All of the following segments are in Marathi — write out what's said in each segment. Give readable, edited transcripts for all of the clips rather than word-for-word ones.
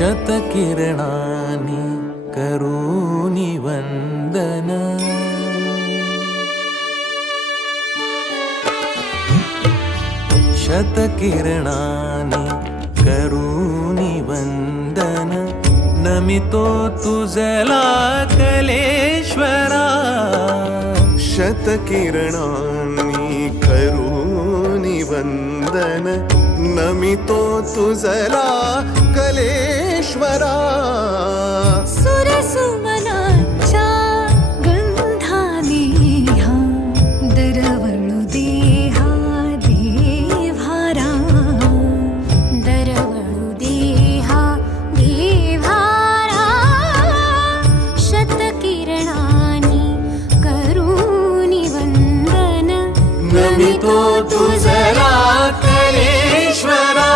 शतकिरणानि करोमि वन्दन शतकिरणानि करोमि वन्दन नमितो तुझला कलेश्वरा शतकिरणानि करोमि वन्दन नमितो तुझला कलेश्वरा सुरसुमनांच्या गंधाने हा दरवळू देहा देव्हारा दरवळू देहा देव्हारा शतकिरणानि करोमि वन्दन नमितो तुझला कलेश्वरा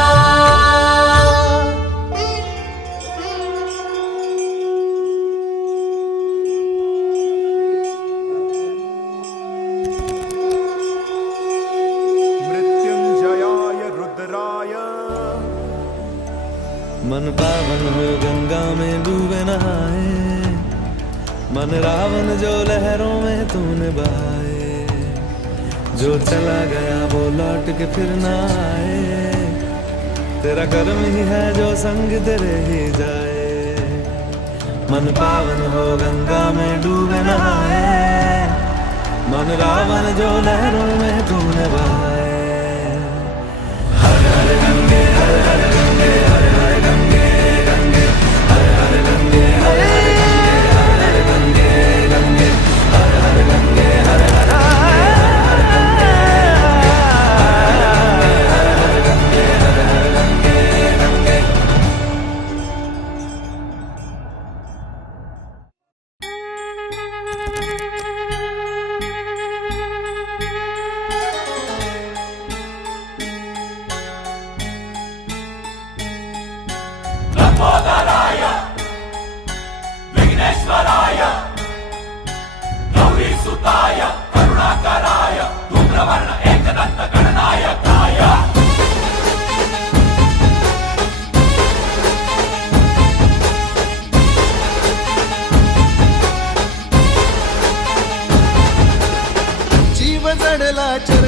मृत्युंजयाय रुद्राय मन पावन हो गंगा में डूबे नहाए मन रावण जो लहरों में तूने बहाए जो चला गया वो लौट के फिर ना आए तेरा कर्म ही है जो संग तेरे ही जाए मन पावन हो गंगा में डूबे नहाए मन रावण जो लहरों में तूने बहाए हर हर गंगे हर हर गंगे हर हर गंगे गंगे हर हर गंगे हर हर गंगे हर हर गंगे हर हर गंगे हर हर लंबोदराय विघ्नेश्वराय गौरीसुताय करुणाकराय धूम्रवर्ण एकदंत गणनायकाय जीव जडला चर